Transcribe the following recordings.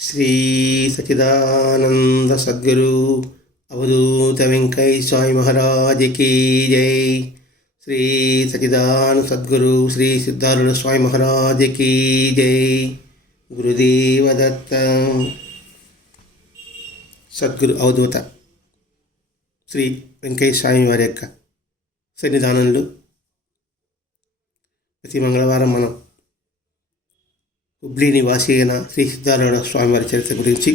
శ్రీ సచిదానంద సద్గురు అవధూత వెంకయ్య స్వామి మహారాజకి జై. శ్రీ సచిదానంద సద్గురు శ్రీ సిద్ధారూఢ స్వామి మహారాజకి జై. గురుదేవ దత్త. సద్గురు అవధూత శ్రీ వెంకయ్య స్వామి వారి యొక్క సన్నిధానంలో ప్రతి మంగళవారం మనం హుబ్లీ నివాసి అయిన శ్రీ సిద్ధారూఢ స్వామివారి చరిత్ర గురించి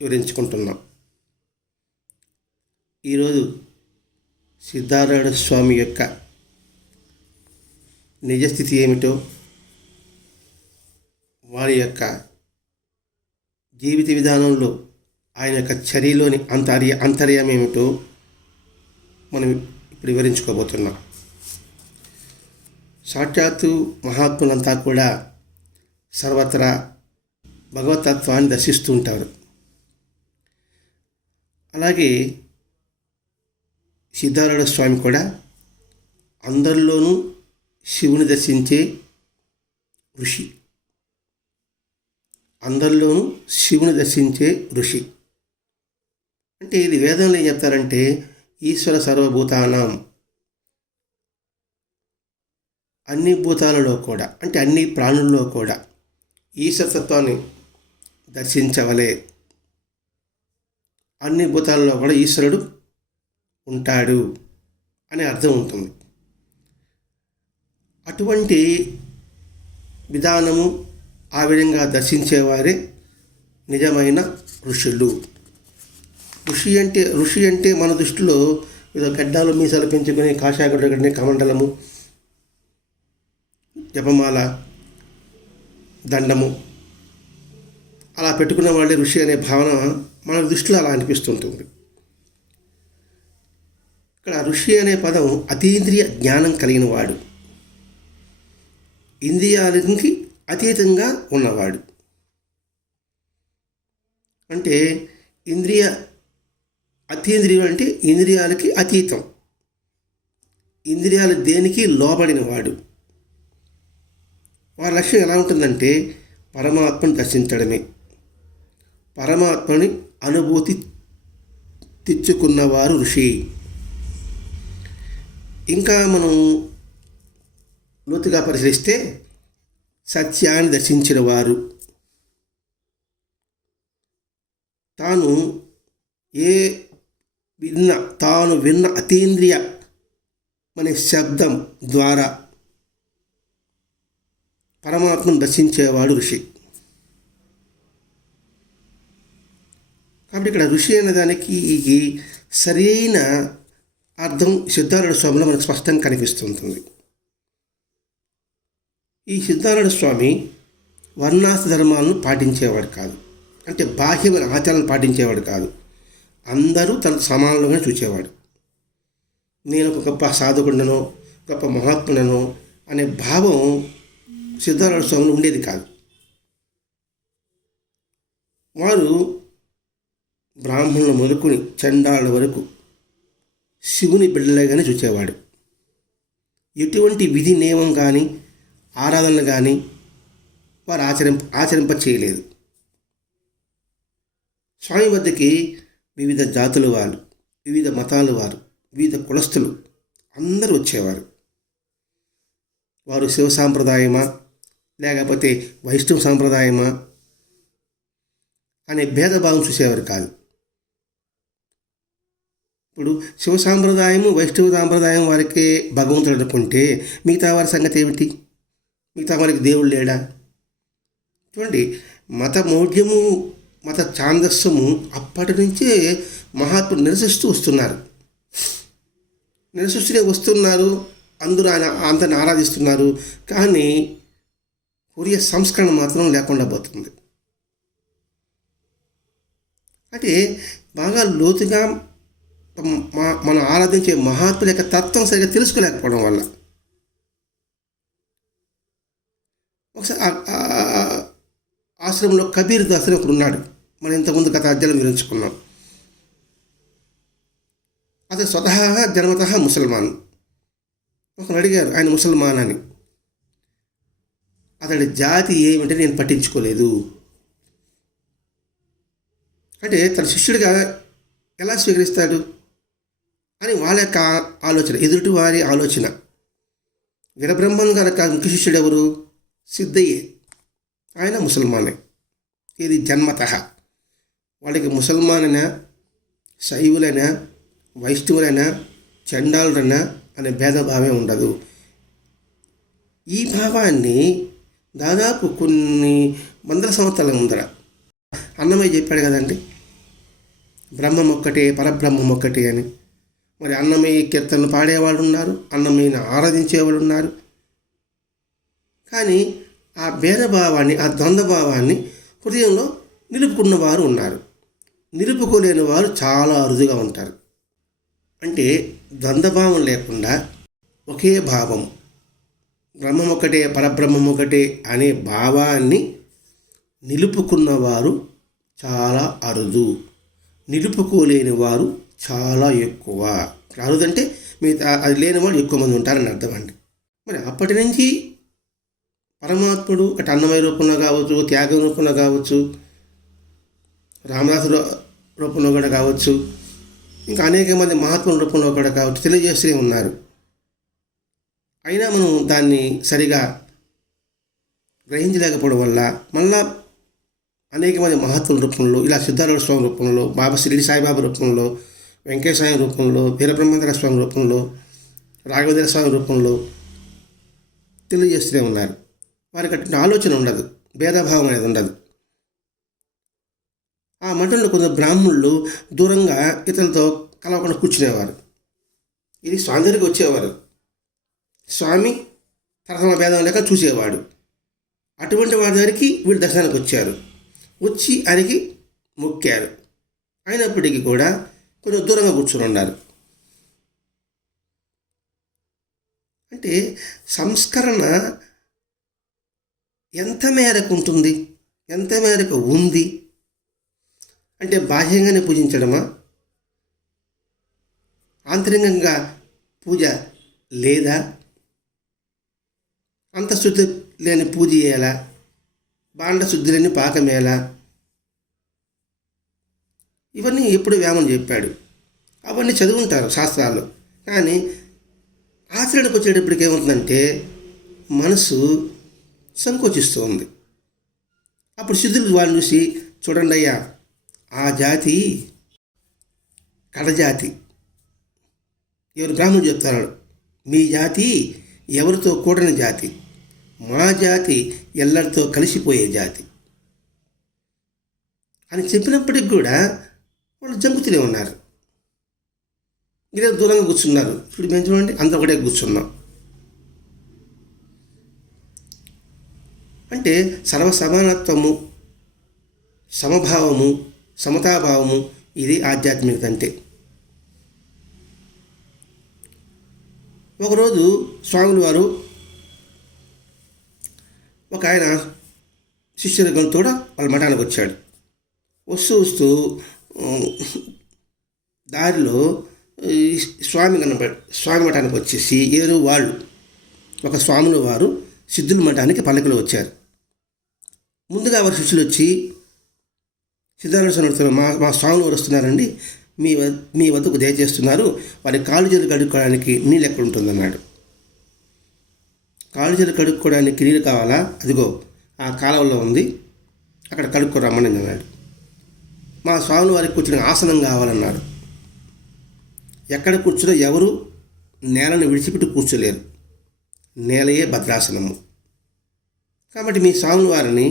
వివరించుకుంటున్నాం. ఈరోజు సిద్ధారూఢ స్వామి యొక్క నిజస్థితి ఏమిటో, వారి యొక్క జీవిత విధానంలో ఆయన యొక్క చర్యలోని అంతర్యం ఏమిటో మనం ఇప్పుడు వివరించుకోబోతున్నాం. సాక్షాత్తు మహాత్ములంతా కూడా సర్వత్రా భగవతత్వాన్ని దర్శిస్తూ ఉంటారు. అలాగే సిద్ధారూఢ స్వామి కూడా అందరిలోనూ శివుని దర్శించే ఋషి. అందరిలోనూ శివుని దర్శించే ఋషి అంటే ఇది వేదంలో ఏం చెప్తారంటే, ఈశ్వర సర్వభూతానాం, అన్ని భూతాలలో కూడా అంటే అన్ని ప్రాణుల్లో కూడా ఈశ్వరతత్వాన్ని దర్శించవలే. అన్ని భూతాలలో కూడా ఈశ్వరుడు ఉంటాడు అనే అర్థం ఉంటుంది. అటువంటి విధానము ఆ విధంగా దర్శించేవారే నిజమైన ఋషులు. ఋషి అంటే మన దృష్టిలో ఏదో గడ్డాలు మీసాలు పెంచుకొని కాషాయగుడ్డ కమండలము, జపమాల, దండము అలా పెట్టుకున్న వాళ్ళే ఋషి అనే భావన మన దృష్టిలో అలా అనిపిస్తుంటుంది. ఇక్కడ ఋషి అనే పదం అతీంద్రియ జ్ఞానం కలిగిన వాడు, ఇంద్రియాలకి అతీతంగా ఉన్నవాడు. అంటే అతీంద్రియం అంటే ఇంద్రియాలకి అతీతం, ఇంద్రియాలు దేనికి లోబడినవాడు. వారి లక్ష్యం ఎలా ఉంటుందంటే పరమాత్మను దర్శించడమే, పరమాత్మని అనుభూతి తెచ్చుకున్నవారు ఋషి. ఇంకా మనం లోతుగా పరిశీలిస్తే సత్యాన్ని దర్శించిన వారు, తాను విన్న అతీంద్రియ అనే శబ్దం ద్వారా పరమాత్మను దర్శించేవాడు ఋషి. కాబట్టి ఇక్కడ ఋషి అనే దానికి సరైన అర్థం సిద్ధారూఢ స్వామిలో మనకు స్పష్టంగా కనిపిస్తుంటుంది. ఈ సిద్ధారూఢ స్వామి వర్ణాశ్ర ధర్మాలను పాటించేవాడు కాదు, అంటే బాహ్యమైన ఆచారాలను పాటించేవాడు కాదు. అందరూ తన సమానంలోనే చూసేవాడు. నేను ఒక గొప్ప సాధకుడినో గొప్ప మహాత్ముడనో అనే భావం సిద్ధారూఢ స్వామిలో ఉండేది కాదు. వారు బ్రాహ్మణుల మొదలుకొని చండాల వరకు శివుని బిడ్డలుగానే చూసేవాడు. ఎటువంటి విధి నియమం కానీ ఆరాధనలు కానీ వారు ఆచరింప చేయలేదు. స్వామి వద్దకి వివిధ జాతుల వారు, వివిధ మతాల వారు, వివిధ కులస్తులు అందరూ వచ్చేవారు. వారు శివ సాంప్రదాయమా లేకపోతే వైష్ణవ సాంప్రదాయమా అనే భేదభావం చూసేవారు కాదు. ఇప్పుడు శివ సాంప్రదాయము వైష్ణవ సాంప్రదాయం వారికి భగవంతుడు అనుకుంటే మిగతా వారి సంగతి ఏమిటి? మిగతా వారికి దేవుడు లేడా? చూడండి, మత మౌఢ్యము మత ఛాందస్సము అప్పటి నుంచే మహాత్ములు నిరసిస్తూనే వస్తున్నారు. అందరూ అందరిని ఆరాధిస్తున్నారు. కానీ హృదయ సంస్కరణ మాత్రం లేకుండా పోతుంది. అంటే బాగా లోతుగా మనం ఆరాధించే మహాత్ముల యొక్క తత్వం సరిగ్గా తెలుసుకోలేకపోవడం వల్ల ఒకసారి ఆశ్రమంలో కబీర్ దాస్ అని ఒకడు ఉన్నాడు. మనం ఇంతకుముందు గత అధ్యాయం వివరించుకున్నాం. అతను స్వతహాగా జన్మతః ముసల్మాన్. ఒకరు అడిగారు ఆయన ముసల్మాన్ అని. అతడి జాతి ఏమిటని నేను పట్టించుకోలేదు. అంటే తన శిష్యుడిగా ఎలా స్వీకరిస్తాడు అని వాళ్ళ యొక్క ఆలోచన, ఎదుటి వారి ఆలోచన. వీరబ్రహ్మం గారి ముఖ్య శిష్యుడు ఎవరు? సిద్ధయ్యే. ఆయన ముసల్మానే. ఇది జన్మతః. వాళ్ళకి ముసల్మానైనా, శైవులైనా, వైష్ణవులైనా, చండాలులైనా అనే భేదభావమే ఉండదు. ఈ భావాన్ని దాదాపు కొన్ని వందల సంవత్సరాల ముందర అన్నమయ్య చెప్పాడు కదండి, బ్రహ్మం ఒక్కటే, పరబ్రహ్మం ఒక్కటే అని. మరి అన్నమయ్య కీర్తనలు పాడేవాళ్ళు ఉన్నారు, అన్నమయ్యని ఆరాధించేవాళ్ళు ఉన్నారు. కానీ ఆ భేదభావాన్ని, ఆ ద్వంద్వభావాన్ని హృదయంలో నిలుపుకున్నవారు ఉన్నారు. నిలుపుకోలేని వారు చాలా అరుదుగా ఉంటారు. అంటే ద్వంద్వభావం లేకుండా ఒకే భావం, బ్రహ్మం ఒకటే, పరబ్రహ్మం ఒకటే అనే భావాన్ని నిలుపుకున్నవారు చాలా అరుదు. నిలుపుకోలేని వారు చాలా ఎక్కువ. అరుదంటే మిగతా అది లేని వాళ్ళు ఎక్కువ మంది ఉంటారని అర్థం అండి. మరి అప్పటి నుంచి పరమాత్ముడు అటు అన్నమయ్య రూపంలో కావచ్చు, త్యాగం రూపంలో కావచ్చు, రామదాసు రూపంలో కూడా కావచ్చు, ఇంకా అనేక మంది మహాత్ముల రూపంలో కూడా కావచ్చు తెలియజేస్తూనే ఉన్నారు. అయినా మనం దాన్ని సరిగా గ్రహించలేకపోవడం వల్ల మళ్ళా అనేక మంది మహాత్ముల రూపంలో, ఇలా సిద్ధారూఢ స్వామి రూపంలో, బాబా షిరిడి సాయిబాబా రూపంలో, వెంకటేశ్వర రూపంలో, వీరబ్రహ్మేంద్ర స్వామి రూపంలో, రాఘవేంద్ర స్వామి రూపంలో తెలియజేస్తూనే ఉన్నారు. వారికి అటువంటి ఆలోచన ఉండదు, భేదభావం అనేది ఉండదు. ఆ మఠంలో కొందరు బ్రాహ్మణులు దూరంగా ఇతరులతో కలవకుండా కూర్చునేవారు. ఇది స్వామి దగ్గరికి వచ్చేవారు, స్వామి తరతమ భేదం లేక చూసేవాడు. అటువంటి వారి దగ్గరికి వీళ్ళు దర్శనానికి వచ్చారు, వచ్చి ఆయనకి మొక్కారు. అయినప్పటికీ కూడా కొంచెం దూరంగా కూర్చొని ఉన్నారు. అంటే సంస్కరణ ఎంత మేరకు ఉంటుంది, ఎంత మేరకు ఉంది అంటే బాహ్యంగానే పూజించడమా, ఆంతరంగంగా పూజ లేదా, అంతఃశుద్ధి లేని పూజ చేయాలా, బాండ శుద్ధి లేని పాకమేలా, ఇవన్నీ ఎప్పుడు వేమన చెప్పాడు. అవన్నీ చదువుంటారు శాస్త్రాలు. కానీ ఆచరణకు వచ్చేటప్పటికి ఏమవుతుందంటే మనసు సంకోచిస్తూ ఉంది. అప్పుడు సిద్ధులు వాళ్ళని చూసి, చూడండి అయ్యా, ఆ జాతి కడజాతి. ఎవరు బ్రాహ్మణుడు చెప్తాడు, మీ జాతి ఎవరితో కూడని జాతి, మా జాతి ఎల్లరితో కలిసిపోయే జాతి అని చెప్పినప్పటికి కూడా వాళ్ళు జంకుతూనే ఉన్నారు. మీరే దూరంగా కూర్చున్నారు. ఇప్పుడు మేము చూడండి, అంత ఒకటే కూర్చున్నాం. అంటే సర్వసమానత్వము, సమభావము, సమతాభావము, ఇది ఆధ్యాత్మికత అంటే. ఒకరోజు స్వాముల వారు ఒక ఆయన శిష్యులతో కూడా వాళ్ళ మఠానికి వచ్చాడు. వస్తూ దారిలో స్వామి మఠానికి వచ్చేసి ఏదో వాళ్ళు ఒక స్వాముల వారు సిద్ధుల మఠానికి పల్లకిలో వచ్చారు. ముందుగా వారి శిష్యులు వచ్చి, సిద్ధార్థ మా స్వాములు వారు వస్తున్నారండి, మీ వద్దకు దయచేస్తున్నారు, వారి కాళ్ళు చేతులు కడుక్కోవడానికి నీళ్ళు ఎక్కడ ఉంటుందన్నాడు. కాళ్ళు చేతులు కడుక్కోవడానికి నీళ్ళు కావాలా, అదిగో ఆ కాలువలో ఉంది, అక్కడ కడుక్కోరమ్మని అన్నాడు. మా స్వాముల వారికి కూర్చుని ఆసనం కావాలన్నారు. ఎక్కడ కూర్చున్నా ఎవరు నేలను విడిచిపెట్టి కూర్చోలేరు, నేలయే భద్రాసనము. కాబట్టి మీ స్వాముల వారిని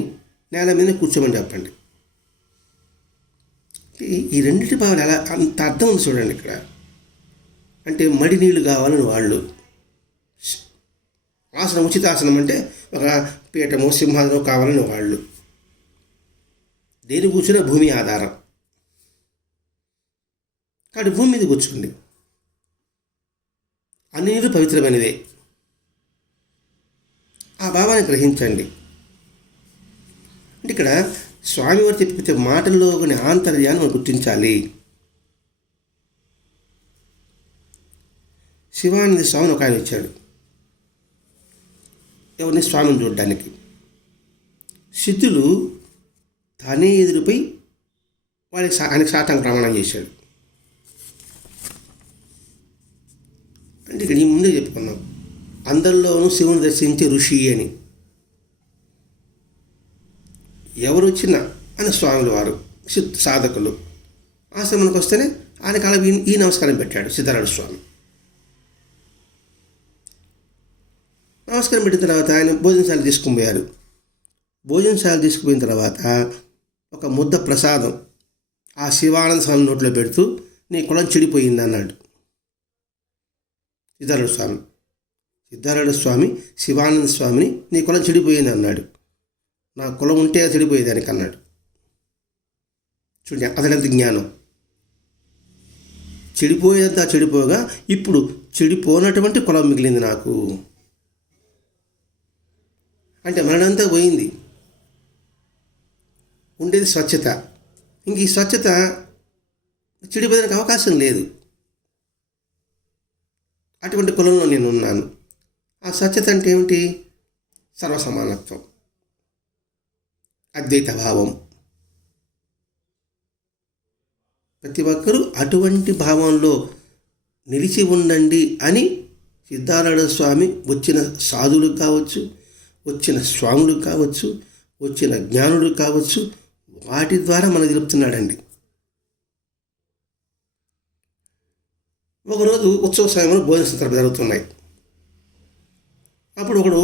నేల మీద కూర్చోమని చెప్పండి. ఈ రెండింటి భావాలు ఎలా అంత అర్థం ఉంది చూడండి ఇక్కడ. అంటే మడి నీళ్ళు కావాలని వాళ్ళు, ఆసనం ఉచితాసనం అంటే ఒక పీఠమో సింహాసనమో కావాలని వాళ్ళు. దేని కూర్చున్నా భూమి ఆధారం, కాబట్టి భూమి మీద కూర్చోండి. అన్ని నీళ్ళు పవిత్రమైనవే. ఆ భావాన్ని గ్రహించండి. అంటే ఇక్కడ స్వామివారు చెప్పే మాటల్లో కొన్ని ఆంతర్యాన్ని మనం గుర్తించాలి. శివానంద స్వామిని ఒక ఆయన ఇచ్చాడు, ఎవరిని? స్వామిని చూడడానికి. సిద్ధులు తనే ఎదురుపై ఆయనకి సాష్టాంగ ప్రమాణం చేశాడు. అంటే ఇక్కడ ముందే చెప్పుకున్నాం, అందరిలోనూ శివుని దర్శించే ఋషి అని. ఎవరు వచ్చినా అని స్వాముల వారు సాధకులు ఆశ్రమానికి వస్తేనే ఆయన కాళ్ళ ఈ నమస్కారం పెట్టాడు సిద్ధారాయణ స్వామి. నమస్కారం పెట్టిన తర్వాత ఆయన భోజనశాల తీసుకుని పోయారు. భోజనశాల తీసుకుపోయిన తర్వాత ఒక ముద్ద ప్రసాదం ఆ శివానంద స్వామి నోట్లో పెడుతూ, నీ కులం చెడిపోయింది అన్నాడు సిద్ధారాయణ స్వామి. సిద్ధారాయణ స్వామి శివానంద స్వామిని నీ కులం చెడిపోయింది అన్నాడు. నా కులం ఉంటే చెడిపోయేదానికి అన్నాడు. చూడండి అతడంత జ్ఞానం. చెడిపోయేంత చెడిపోగా ఇప్పుడు చెడిపోనటువంటి కులం మిగిలింది నాకు అంటే మరణంతా పోయింది. ఉండేది స్వచ్ఛత. ఇంక ఈ స్వచ్ఛత చెడిపోయేదానికి అవకాశం లేదు. అటువంటి కులంలో నేను ఉన్నాను. ఆ స్వచ్ఛత అంటే ఏమిటి? సర్వసమానత్వం, అద్వైత భావం. ప్రతి ఒక్కరూ అటువంటి భావంలో నిలిచి ఉండండి అని సిద్ధారాయణ స్వామి వచ్చిన సాధువులకు కావచ్చు, వచ్చిన స్వాములకు కావచ్చు, వచ్చిన జ్ఞానులకు కావచ్చు, వాటి ద్వారా మనకు తెలుపుతున్నాడండి. ఒకరోజు ఉత్సవ సమయంలో భోజన సందర్భం జరుగుతున్నాయి. అప్పుడు ఒకడు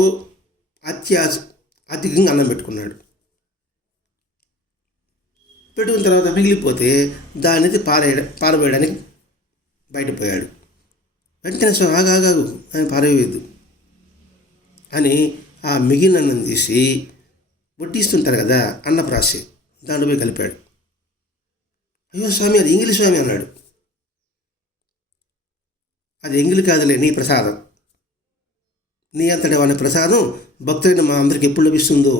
అధికంగా అన్నం పెట్టుకున్నాడు. పెట్టుకున్న తర్వాత మిగిలిపోతే దాన్ని పారవేయడానికి బయటపోయాడు. వెంటనే స్వామి ఆగాగు ఆయన పారవేయద్దు అని ఆ మిగిలిన అన్నం తీసి వడ్డిస్తుంటారు కదా అన్నప్రాశి, దాంట్లో పోయి కలిపాడు. అయ్యో స్వామి అది ఎంగిలి స్వామి అన్నాడు. అది ఎంగిలి కాదులే, నీ ప్రసాదం, నీ అంతటి వాళ్ళ ప్రసాదం భక్తులైన మా అందరికి ఎప్పుడు లభిస్తుందో.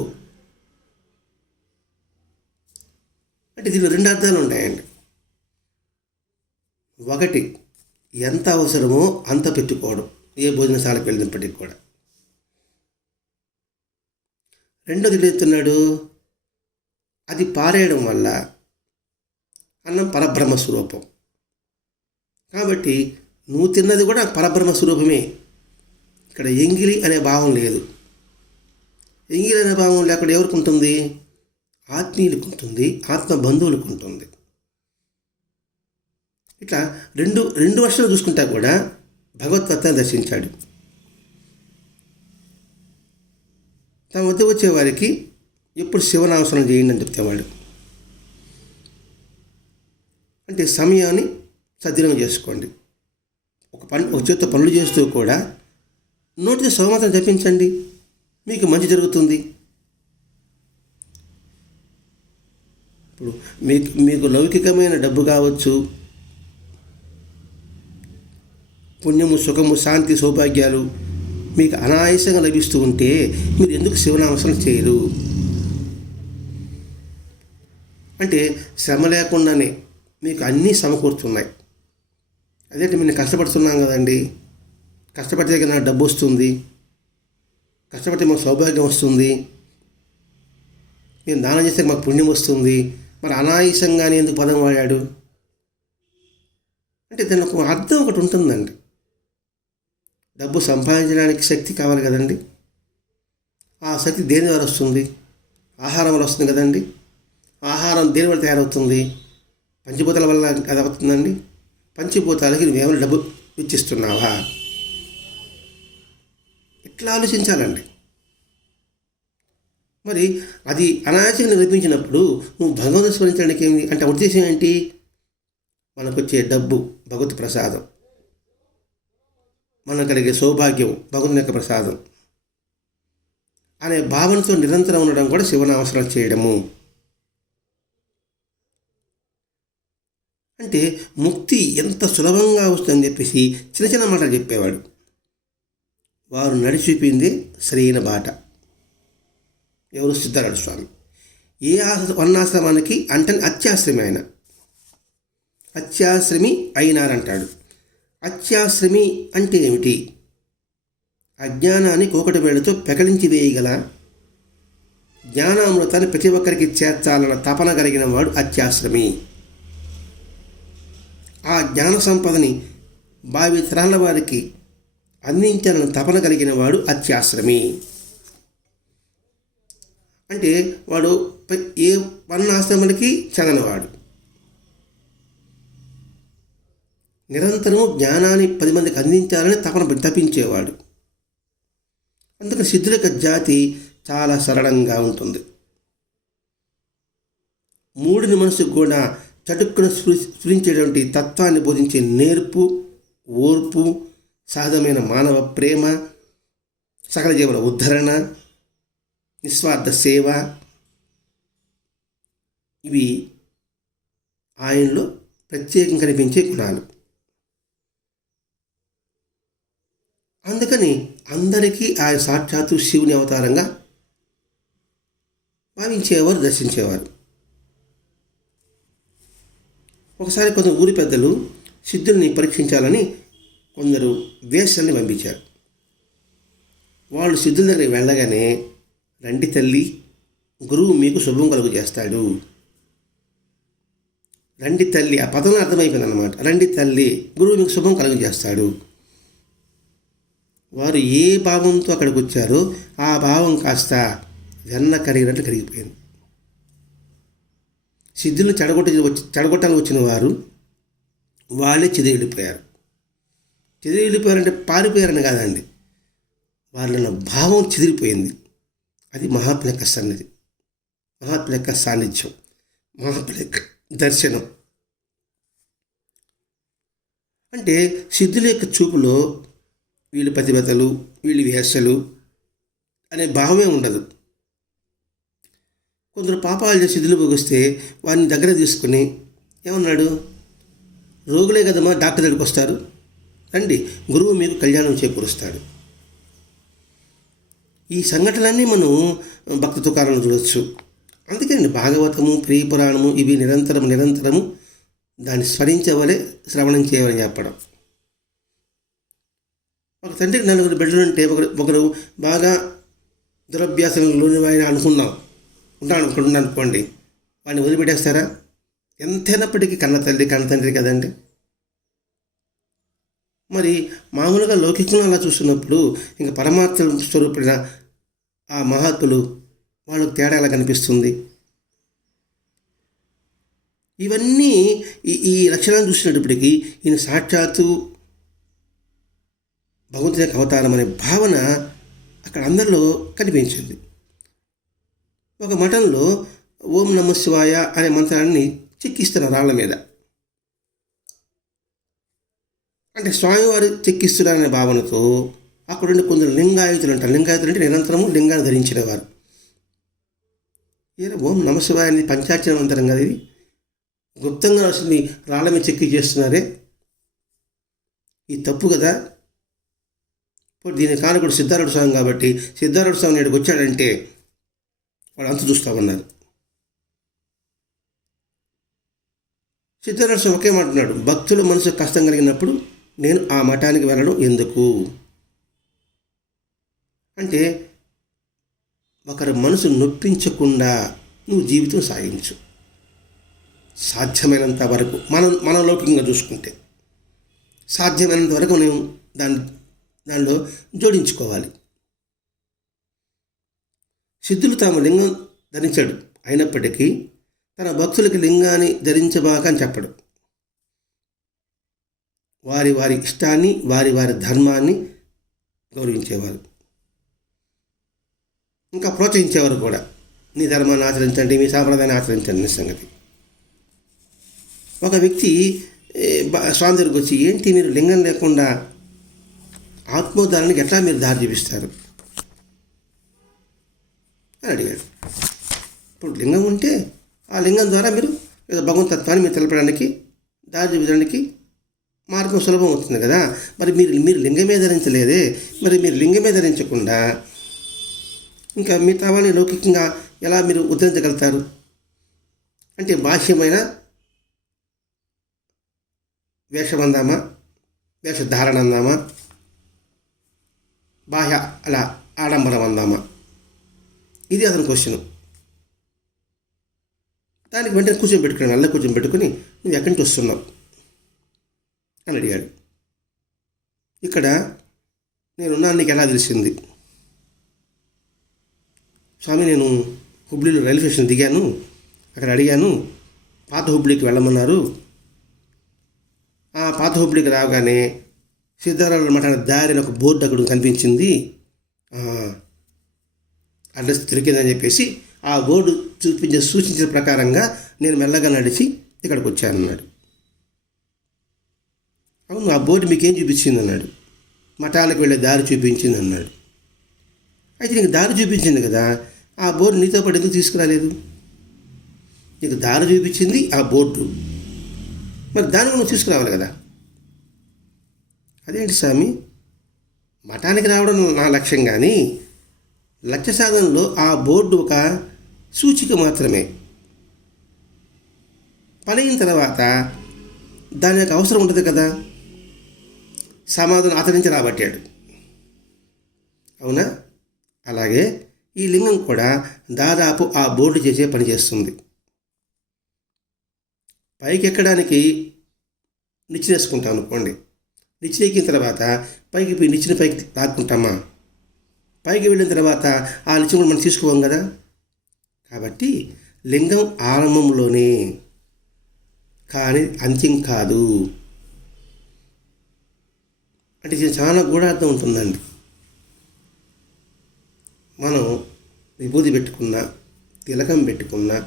అంటే దీనిలో రెండు అర్థాలు ఉంటాయండి. ఒకటి, ఎంత అవసరమో అంత పెట్టుకోవడం ఏ భోజనశాలకు వెళ్ళినప్పటికీ కూడా. రెండోది చెప్తున్నాడు, అది పారేయడం వల్ల అన్నం పరబ్రహ్మ స్వరూపం కాబట్టి నువ్వు తిన్నది కూడా పరబ్రహ్మ స్వరూపమే. ఇక్కడ ఎంగిలి అనే భావం లేదు. ఎంగిలి అనే భావం లేకుండా ఎవరికి ఉంటుంది? ఆత్మీయులకు ఉంటుంది, ఆత్మ బంధువులకు ఉంటుంది. ఇట్లా రెండు వర్షాలు చూసుకుంటా కూడా భగవత్తత్వాన్ని దర్శించాడు. తమ వద్ద వచ్చేవారికి ఎప్పుడు శివనామస్మరణ చేయండి అని చెప్తేవాడు. అంటే సమయాన్ని సద్వినియోగం చేసుకోండి. ఒక చేత్తో పనులు చేస్తూ కూడా నోటితో శివమాత్రం జపించండి, మీకు మంచి జరుగుతుంది. ఇప్పుడు మీకు లౌకికమైన డబ్బు కావచ్చు, పుణ్యము, సుఖము, శాంతి, సౌభాగ్యాలు మీకు అనాయాసంగా లభిస్తూ ఉంటే మీరు ఎందుకు శివనామస్మరణ చేయరు? అంటే శ్రమ లేకుండానే మీకు అన్నీ సమకూరుతున్నాయి. అదేంటి మేము కష్టపడుతున్నాం కదండి, కష్టపడితే నాకు డబ్బు వస్తుంది, కష్టపడితే మాకు సౌభాగ్యం వస్తుంది, మేము దానం చేస్తే మాకు పుణ్యం వస్తుంది, మరి అనాయాసంగానే ఎందుకు పదం వాడాడు? అంటే దానికి ఒక అర్థం ఒకటి ఉంటుందండి. డబ్బు సంపాదించడానికి శక్తి కావాలి కదండి. ఆ శక్తి దేని ద్వారా వస్తుంది? ఆహారం వల్ల వస్తుంది కదండి. ఆహారం దేని వల్ల తయారవుతుంది? పంచభూతాల వల్ల అది అవుతుందండి. పంచభూతాలకి నువ్వేమైనా డబ్బు ఇచ్చిస్తున్నావా? ఇట్లా ఆలోచించాలండి. మరి అది అనాయాసంగా నిర్మించినప్పుడు నువ్వు భగవంతుని స్మరించడానికి ఏంటి అంటే ఉద్దేశం ఏంటి? మనకు వచ్చే డబ్బు భగవత్ ప్రసాదం, మనకు కలిగే సౌభాగ్యం భగవంతుని యొక్క ప్రసాదం అనే భావనతో నిరంతరం ఉండడం కూడా శివనామస్మరణ చేయడము. అంటే ముక్తి ఎంత సులభంగా వస్తుందని చెప్పేసి చిన్న చిన్న మాటలు చెప్పేవాడు. వారు నడిచిపోయింది సరైన బాట. ఎవరు? సిద్ధారాయణ స్వామి. ఏ వర్ణాశ్రమానికి అంటే అత్యాశ్రమి ఆయన, అత్యాశ్రమి అయినారంటాడు. అత్యాశ్రమి అంటే ఏమిటి? అజ్ఞానాన్ని కోకటి వేళ్లతో పెకలించి వేయగల జ్ఞానామృతాన్ని ప్రతి ఒక్కరికి చేర్చాలన్న తపన కలిగిన వాడు అత్యాశ్రమి. ఆ జ్ఞాన సంపదని భావి తరాల వారికి అందించాలని తపన కలిగిన వాడు అత్యాశ్రమి. అంటే వాడు ఏ వర్ణాశ్రమానికి చెందనివాడు. నిరంతరము జ్ఞానాన్ని 10 మందికి అందించాలని తపన తప్పించేవాడు. అందుకని సిద్ధుల యొక్క జాతి చాలా సరళంగా ఉంటుంది. మూడిని మనసుకు కూడా చటుక్కున స్ఫురించేటువంటి తత్వాన్ని బోధించే నేర్పు, ఓర్పు, సహజమైన మానవ ప్రేమ, సకల జీవుల ఉద్ధరణ, నిస్వార్థ సేవ, ఇవి ఆయనలో ప్రత్యేకంగా కనిపించే గుణాలు. అందుకని అందరికీ ఆయన సాక్షాత్తు శివుని అవతారంగా భావించేవారు, దర్శించేవారు. ఒకసారి కొందరు ఊరి పెద్దలు సిద్ధుల్ని పరీక్షించాలని కొందరు వేషాన్ని పంపించారు. వాళ్ళు సిద్ధుల దగ్గరికి వెళ్ళగానే, రండి తల్లి, గురువు మీకు శుభం కలుగు చేస్తాడు. రండి తల్లి, ఆ పదం అర్థమైపోయింది అన్నమాట. రండి తల్లి, గురువు మీకు శుభం కలుగు చేస్తాడు. వారు ఏ భావంతో అక్కడికి వచ్చారో ఆ భావం కాస్త వెన్న కరిగినట్లు కరిగిపోయింది. సిద్ధులు చెడగొట్టాలని వచ్చిన వారు వాళ్ళే చెదిరిపోయారు. చెదిరిపోయారంటే పారిపోయారని కాదండి, వాళ్ళ భావం చెదిరిపోయింది. అది మహాత్ముల యొక్క సన్నిధి, మహాత్ముల యొక్క సాన్నిధ్యం, మహాత్ముల యొక్క దర్శనం. అంటే సిద్ధుల యొక్క చూపులో వీళ్ళు పతివ్రతలు, వీళ్ళు వేషలు అనే భావమే ఉండదు. కొందరు పాపాలు చేసి సిద్ధులు పోగిస్తే వారిని దగ్గర తీసుకుని ఏమన్నాడు, రోగులే కదమ్మా డాక్టర్ దగ్గరికి వస్తారు, రండి గురువు మీకు కళ్యాణం చేకూరుస్తాడు. ఈ సంఘటనలన్నీ మనం భక్తి తుకారంలో చూడవచ్చు. అందుకేనండి భాగవతము, ప్రియపురాణము ఇవి నిరంతరము దాన్ని స్మరించవలే, శ్రవణం చేయవని చెప్పడం. ఒక తండ్రికి 4 బిడ్డలు ఉంటే ఒకరు బాగా దురభ్యాసంలోని ఆయన ఉంటాను అనుకోండి, వాడిని వదిలిపెట్టేస్తారా? ఎంతైనప్పటికీ కన్న తల్లి కన్న తండ్రి కదండి. మరి మామూలుగా లౌకికంగా అలా చూస్తున్నప్పుడు ఇంకా పరమాత్మ స్వరూపుడైన ఆ మహాత్ములు వాళ్ళకు తేడా ఎలా కనిపిస్తుంది? ఇవన్నీ ఈ లక్షణాలు చూసినప్పటికీ ఈయన సాక్షాత్తు భగవంతుని యొక్క అవతారం అనే భావన అక్కడ అందరిలో కనిపించింది. ఒక మఠంలో ఓం నమ శివాయ అనే మంత్రాన్ని చెక్కిస్తున్నారు రాళ్ళ మీద. అంటే స్వామివారు చెక్కిస్తున్నారనే భావనతో అక్కడుండి కొందరు లింగాయుతులు అంటారు. లింగాయుతులు అంటే నిరంతరము లింగాన్ని ధరించిన వారు. ఓం నమ శివాయ అనేది పంచాక్షర మంత్రం కదా, ఇది గుప్తంగా రాసింది రాళ్ళ మీద చెక్కి చేస్తున్నారే, ఇది తప్పు కదా. ఇప్పుడు దీని కానుకడు సిద్ధారూఢ స్వామి కాబట్టి సిద్ధారూఢ స్వామి నేడుకు వచ్చాడంటే వాడు అంత చూస్తామన్నారు. సిద్ధారూఢ స్వామి ఒకే మాట్లాడు, భక్తుల మనసు కష్టం కలిగినప్పుడు నేను ఆ మఠానికి వెళ్ళడం ఎందుకు అంటే, ఒకరి మనసు నొప్పించకుండా నువ్వు జీవితం సాగించు. సాధ్యమైనంత వరకు మన లౌకికంగా చూసుకుంటే సాధ్యమైనంత వరకు నేను దానిలో జోడించుకోవాలి. సిద్ధులు తాము లింగం ధరించాడు అయినప్పటికీ తన భక్తులకి లింగాన్ని ధరించబాక అని చెప్పడు. వారి వారి ఇష్టాన్ని, వారి వారి ధర్మాన్ని గౌరవించేవారు, ఇంకా ప్రోత్సహించేవారు కూడా. నీ ధర్మాన్ని ఆచరించండి, మీ సాంప్రదాయాన్ని ఆచరించండి సంగతి. ఒక వ్యక్తి స్వామి దగ్గరికి వచ్చి, ఏంటి మీరు లింగం లేకుండా ఆత్మోద్ధారానికి ఎట్లా మీరు దారి చూపిస్తారు అని అడిగాడు. ఇప్పుడు లింగం ఉంటే ఆ లింగం ద్వారా మీరు భగవంతత్వాన్ని మీరు తెలపడానికి, దారి చూపించడానికి మార్గం సులభం అవుతుంది కదా. మరి మీరు లింగమే ధరించలేదే, మరి మీరు లింగమే ధరించకుండా ఇంకా మిగతా వాళ్ళని లౌకికంగా ఎలా మీరు ఉద్ధరించగలుగుతారు అంటే, బాహ్యమైన వేషమందామా, వేషధారణ అందామా, బాహ్య అలా ఆడంబరం అందామా, ఇది అతని క్వశ్చన్. దానికి వెంటనే కూర్చొని పెట్టుకుని, నల్ల కూర్చొని పెట్టుకుని, నువ్వు ఎక్కడి నుంచి వస్తున్నావు, అని అడిగాడు. ఇక్కడ నేనున్నాను నీకు ఎలా తెలిసింది? స్వామి, నేను హుబ్లీలో రైల్వే స్టేషన్ దిగాను, అక్కడ అడిగాను, పాత హుబ్లీకి వెళ్ళమన్నారు. ఆ పాత హుబ్లీకి రాగానే సిద్ధారాల మఠానికి దారిని ఒక బోర్డు అక్కడ కనిపించింది, అడ్రస్ దొరికిందని చెప్పేసి ఆ బోర్డు సూచించిన ప్రకారంగా నేను మెల్లగా నడిచి ఇక్కడికి వచ్చానన్నాడు. అవును, ఆ బోర్డు మీకేం చూపించింది అన్నాడు. మఠాలకు వెళ్ళే దారి చూపించింది అన్నాడు. అయితే నీకు దారి చూపించింది కదా, ఆ బోర్డు నీతో పాటు ఎందుకు తీసుకురాలేదు? నీకు దారి చూపించింది ఆ బోర్డు, మరి దాన్ని నువ్వు తీసుకురావాలి కదా. అదేంటి స్వామి, మఠానికి రావడం నా లక్ష్యం, కానీ లక్ష్య సాధనలో ఆ బోర్డు ఒక సూచిక మాత్రమే. పని అయిన తర్వాత దాని యొక్క అవసరం ఉంటుంది కదా. సమాధానం అతని నుంచి రాబట్టాడు. అవునా? అలాగే ఈ లింగం కూడా దాదాపు ఆ బోర్డు చేసే పని చేస్తుంది. పైకి ఎక్కడానికి నిచ్చినేసుకుంటాం అనుకోండి, నిచ్చినెక్కిన తర్వాత పైకి పోయి నిచ్చిన పైకి లాక్కుంటామా? పైకి వెళ్ళిన తర్వాత ఆ నిచ్చెన కూడా మనం తీసుకోవాలి కదా. కాబట్టి లింగం ఆరంభంలోనే, కానీ అంత్యం కాదు. అంటే ఇది చాలా గూఢార్థం ఉంటుందండి. మనం విభూతి పెట్టుకున్నా, తిలకం పెట్టుకున్నా,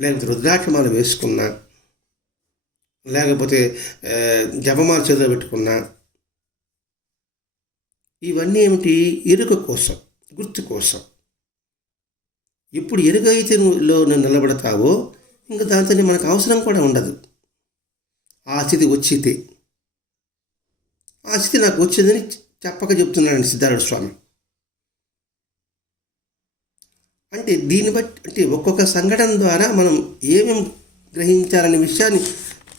లేకపోతే రుద్రాక్షమాల వేసుకున్నా, లేకపోతే జపమాల చేతిలో పెట్టుకున్నా, ఇవన్నీ ఏమిటి? ఎరుక కోసం, గుర్తు కోసం. ఇప్పుడు ఎరుక అయితే నువ్వు నిలబడతావో ఇంకా దాంతో మనకు అవసరం కూడా ఉండదు. ఆ స్థితి వచ్చితే, ఆ స్థితి నాకు వచ్చిందని చెప్పక చెప్తున్నాడండి సిద్ధార్థ స్వామి. అంటే దీన్ని బట్టి, అంటే ఒక్కొక్క సంఘటన ద్వారా మనం ఏమేమి గ్రహించాలనే విషయాన్ని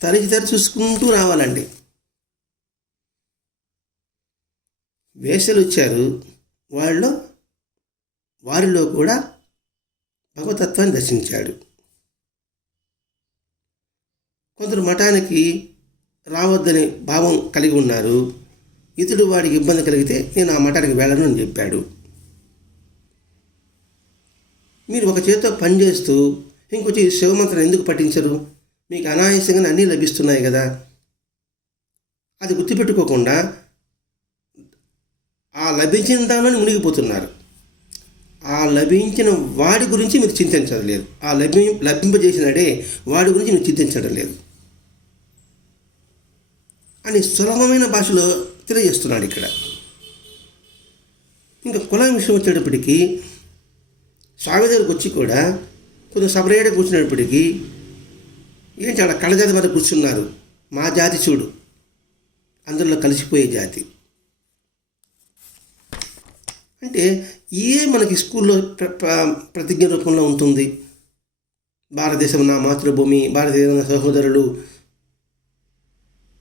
తరచి చూసుకుంటూ రావాలండి. వేసలు వచ్చారు, వారిలో కూడా భగవతత్వాన్ని దర్శించాడు. కొందరు మఠానికి రావద్దని భావం కలిగి ఉన్నారు. ఇతడు వాడికి ఇబ్బంది కలిగితే నేను ఆ మఠానికి వెళ్ళను అని చెప్పాడు. మీరు ఒక చేతితో పనిచేస్తూ ఇంకొచ్చి శివమంత్రం ఎందుకు పఠించరు? మీకు అనాయాసంగానే అన్నీ లభిస్తున్నాయి కదా. అది గుర్తుపెట్టుకోకుండా ఆ లభించిన దానిలోనే మునిగిపోతున్నారు. ఆ లభించిన వాడి గురించి మీరు చింతించడం లేదు. ఆ లభింపజేసినాడే వాడి గురించి మీరు చింతించడం లేదు అని సులభమైన భాషలో తెలియజేస్తున్నాడు ఇక్కడ. ఇంకా కులం విషయం వచ్చేటప్పటికీ స్వామి దగ్గరికి వచ్చి కూడా కొంచెం సపరేట్గా కూర్చునేటప్పటికీ ఏంటి అలా కళ్ళజాతి మీద కూర్చున్నారు. మా జాతి చూడు, అందరిలో కలిసిపోయే జాతి. అంటే మనకి స్కూల్లో ప్రతిజ్ఞ రూపంలో ఉంటుంది. భారతదేశం నా మాతృభూమి, భారతదేశం సహోదరులు,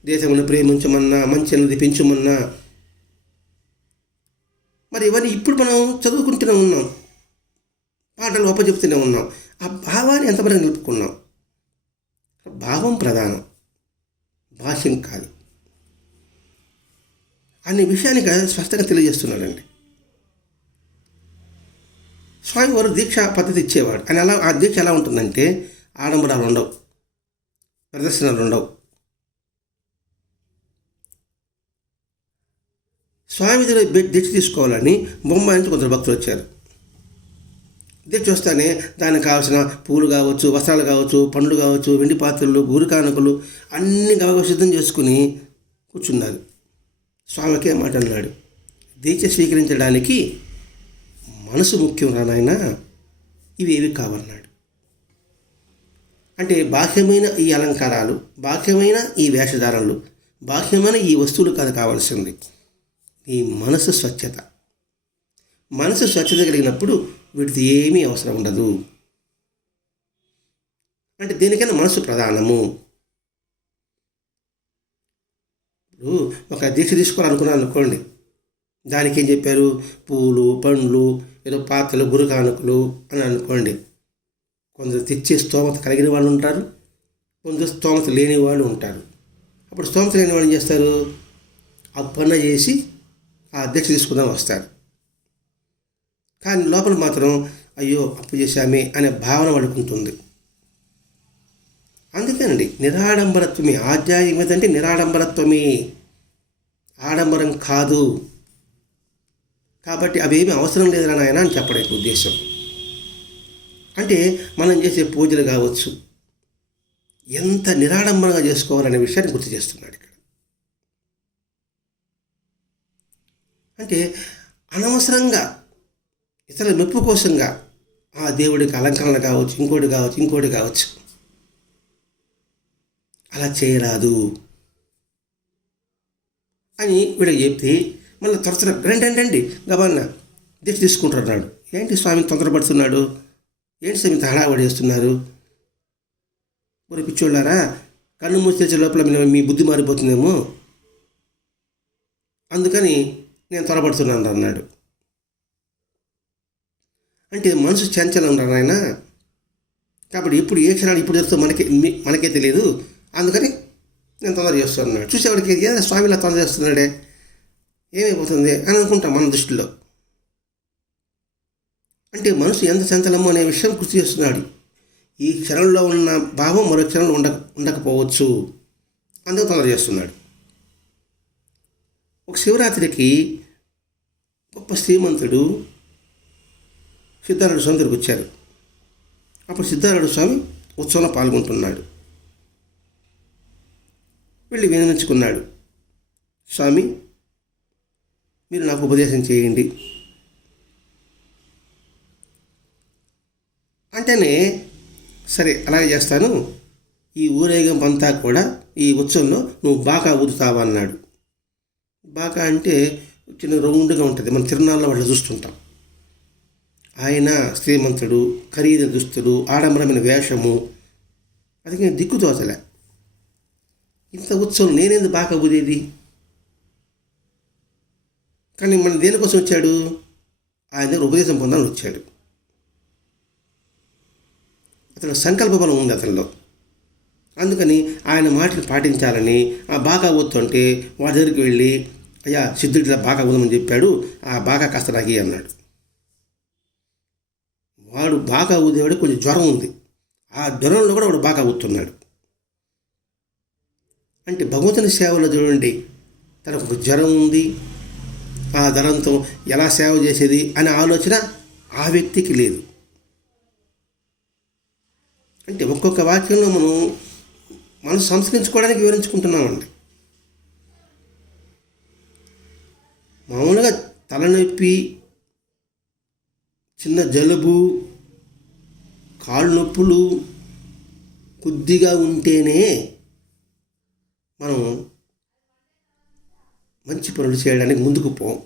దేశమును ప్రేమించమన్నా, మంచి అన్నది పెంచమన్నా. మరి ఇవన్నీ ఇప్పుడు మనం చదువుకుంటూనే ఉన్నాం, పాటలు ఒప్పచెప్తూనే ఉన్నాం. ఆ భావాన్ని ఎంతవరకు నిలుపుకున్నాం? భావం ప్రధానం, భాష్యం కాదు అనే విషయాన్ని స్పష్టంగా తెలియజేస్తున్నాడండి. స్వామివారు దీక్ష పద్ధతి ఇచ్చేవాడు. అని అలా ఆ దీక్ష ఎలా ఉంటుందంటే ఆడంబరాలు ఉండవు, ప్రదర్శనలు ఉండవు. స్వామి దగ్గర దీక్ష తీసుకోవాలని బొంబాయి నుంచి కొందరు భక్తులు వచ్చారు. దీక్ష వస్తానే దానికి కావాల్సిన పూలు కావచ్చు, వస్త్రాలు కావచ్చు, పండ్లు కావచ్చు, వెండి పాత్రలు, గురి కానుకలు అన్నీ సిద్ధం చేసుకుని కూర్చున్నారు. స్వామికే మాట అన్నాడు, దీక్ష స్వీకరించడానికి మనసు ముఖ్యం రా నాయనా, ఇవేవి కావన్నాడు. అంటే బాహ్యమైన ఈ అలంకారాలు, బాహ్యమైన ఈ వేషధారణలు, బాహ్యమైన ఈ వస్తువులు కాదు కావాల్సింది, ఈ మనసు స్వచ్ఛత. మనసు స్వచ్ఛత కలిగినప్పుడు వీటికి ఏమీ అవసరం ఉండదు. అంటే దేనికైనా మనసు ప్రధానము. ఇప్పుడు ఒక దీక్ష తీసుకోవాలనుకున్నాను అనుకోండి, దానికి ఏం చెప్పారు? పూలు, పండ్లు, ఏదో పాత్రలు, గురు కానుకలు అని అనుకోండి. కొందరు తెచ్చే స్తోమత కలిగిన వాళ్ళు ఉంటారు, కొందరు స్తోమత లేని వాళ్ళు ఉంటారు. అప్పుడు స్తోమత లేని వాళ్ళు ఏం చేస్తారు? అప్పన్న చేసి ఆ దీక్ష తీసుకుందాం వస్తారు. కానీ లోపల మాత్రం అయ్యో అప్పు చేశామే అనే భావన పడుకుంటుంది. అందుకేనండి నిరాడంబరత్వమే ఆధ్యాత్మికత అంటే నిరాడంబరత్వమే, ఆడంబరం కాదు. కాబట్టి అవేమీ అవసరం లేదురా నాయన అని చెప్పడానికి ఉద్దేశం. అంటే మనం చేసే పూజలు కావచ్చు ఎంత నిరాడంబరంగా చేసుకోవాలనే విషయాన్ని గుర్తు చేస్తున్నాడు ఇక్కడ. అంటే అనవసరంగా ఇతరుల మెప్పు కోసంగా ఆ దేవుడికి అలంకరణ కావచ్చు, ఇంకోటి కావచ్చు అలా చేయరాదు అని వీడికి చెప్తే మళ్ళీ రండి గబాన్న దీక్ష తీసుకుంటున్నాడు. ఏంటి స్వామిని తొందరపడుతున్నాడు, ఏంటి స్వామి హడావడి చేస్తున్నారు, మరి పిచ్చోళ్ళారా కన్ను మూసి తెచ్చే లోపల మీ బుద్ధి మారిపోతుందేమో అందుకని నేను త్వరపడుతున్నాను అన్నాడు. అంటే మనసు చంచలం రా నాయన, కాబట్టి ఎప్పుడు ఏ క్షణాలు ఇప్పుడు జరుగుతుందో మనకే తెలియదు, అందుకని నేను తొందర చేస్తున్నాడు. చూసేవాడికి ఏదైనా స్వామిలా తొందర చేస్తున్నాడే ఏమైపోతుంది అని అనుకుంటాం మన దృష్టిలో. అంటే మనసు ఎంత చంచలమో అనే విషయం గుర్తు చేస్తున్నాడు. ఈ క్షణంలో ఉన్న భావం మరో క్షణంలో ఉండకపోవచ్చు, అందుకు తొందర చేస్తున్నాడు. ఒక శివరాత్రికి గొప్ప శ్రీమంతుడు సిద్ధారూఢ స్వామి దగ్గరికి వచ్చారు. అప్పుడు సిద్ధారూఢ స్వామి ఉత్సవంలో పాల్గొంటున్నాడు. వెళ్ళి వినిపించుకున్నాడు. స్వామి మీరు నాకు ఉపదేశం చేయండి అంటేనే సరే అలాగే చేస్తాను, ఈ ఊరేగింపు అంతా కూడా ఈ ఉత్సవంలో నువ్వు బాకా ఊదుతావా అన్నాడు. బాకా అంటే చిన్న రౌండ్గా ఉంటుంది, మన తిరునాళ్ళలో వాళ్ళు చూస్తుంటాం. ఆయన శ్రీమంతుడు, ఖరీదైన దుస్తులు, ఆడంబరమైన వేషము, అది నేను దిక్కుతోచలే. ఇంత ఉత్సవం నేనేందుకు బాకా ఊదేది? కానీ మన దేనికోసం వచ్చాడు? ఆయన దగ్గర ఉపదేశం పొందాలని వచ్చాడు. అతను సంకల్ప బలం ఉంది అతనిలో. అందుకని ఆయన మాటలు పాటించాలని ఆ బాగా ఊతుంటే వాడి దగ్గరికి వెళ్ళి అయ్యా సిద్ధుడిలా బాగా ఊదమని చెప్పాడు, ఆ బాగా కాస్త నాకి అన్నాడు. వాడు బాగా ఊదేవాడు, కొంచెం జ్వరం ఉంది, ఆ జ్వరంలో కూడా వాడు బాగా ఊతున్నాడు. అంటే భగవంతుని సేవలో చూడండి, తనకు ఒక జ్వరం ఉంది, ఆ జ్వరంతో ఎలా సేవ చేసేది అనే ఆలోచన ఆ వ్యక్తికి లేదు. అంటే ఒక్కొక్క వాక్యంలో మనం సంస్కరించుకోవడానికి వివరించుకుంటున్నామండి. మామూలుగా తలనొప్పి, చిన్న జలుబు, కాళ్ళు నొప్పులు కొద్దిగా ఉంటేనే మనం మంచి పనులు చేయడానికి ముందుకు పోం.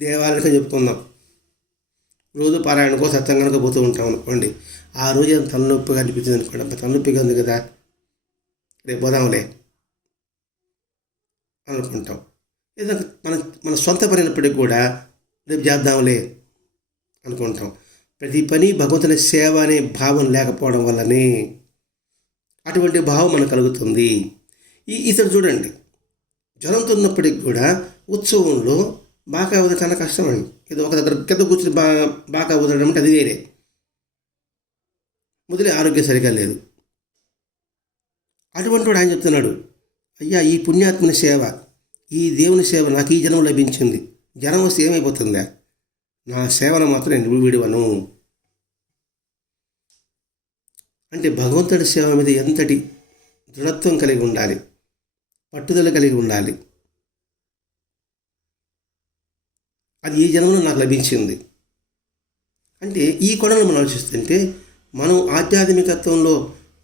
దేవాలయం చెప్పుకుందాం, రోజు పారాయణకో సత్సంగానికో పోతూ ఉంటాం అనుకోండి, ఆ రోజు ఏదో తలనొప్పిగా అనిపించింది అనుకోండి, అబ్బా తలనొప్పిగా ఉంది కదా రేపు పోదాంలే అనుకుంటాం. ఏదో మన సొంత పని అయినప్పటికీ కూడా రేపు చేద్దాంలే అనుకుంటాం. ప్రతి పని భగవంతుని సేవ అనే భావం లేకపోవడం వల్లనే అటువంటి భావం మనకు కలుగుతుంది. ఇతడు చూడండి, జ్వరంతో ఉన్నప్పటికి కూడా ఉత్సవంలో బాగా ఊదడం చాలా కష్టం అండి. ఏదో ఒక దగ్గర కింద కూర్చుని బాగా ఊదడం అంటే అది వేరే, మొదలే ఆరోగ్యం సరిగా లేదు. అటువంటి వాడు ఆయన చెప్తున్నాడు, అయ్యా ఈ పుణ్యాత్మని సేవ, ఈ దేవుని సేవ నాకు ఈ జన్మ లభించింది, జనం వస్తే ఏమైపోతుందా, నా సేవను మాత్రం నేను విడివను. అంటే భగవంతుడి సేవ మీద ఎంతటి దృఢత్వం కలిగి ఉండాలి, పట్టుదల కలిగి ఉండాలి. అది ఈ జన్మలో నాకు లభించింది. అంటే ఈ కోణంలో మనం ఆలోచిస్తుంటే మనం ఆధ్యాత్మికత్వంలో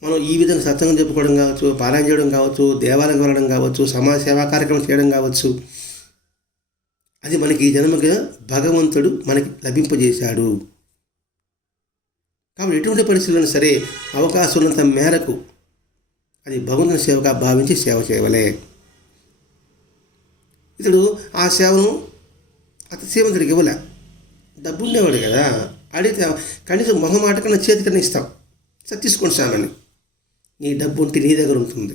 మనం ఈ విధంగా సత్సంగం చెప్పుకోవడం కావచ్చు, పారాయణ చేయడం కావచ్చు, దేవాలయం వెళ్ళడం కావచ్చు, సమాజ సేవా కార్యక్రమం చేయడం కావచ్చు, అది మనకి ఈ జన్మకి భగవంతుడు మనకి లభింపజేశాడు. కాబట్టి ఎటువంటి పరిస్థితులను సరే అవకాశం ఉన్నంత మేరకు అది భగవంతుని సేవగా భావించి సేవ చేయవలే. ఇతడు ఆ సేవను అతని శ్రీమంతుడికి ఇవ్వలే, డబ్బు ఉండేవాడు కదా, అడిగితే కనీసం మొహమాట కన్నా చేతికన్నా ఇస్తాం, సార్ తీసుకోండి సార్ అని. నీ డబ్బు ఉంటే నీ దగ్గర ఉంటుంది,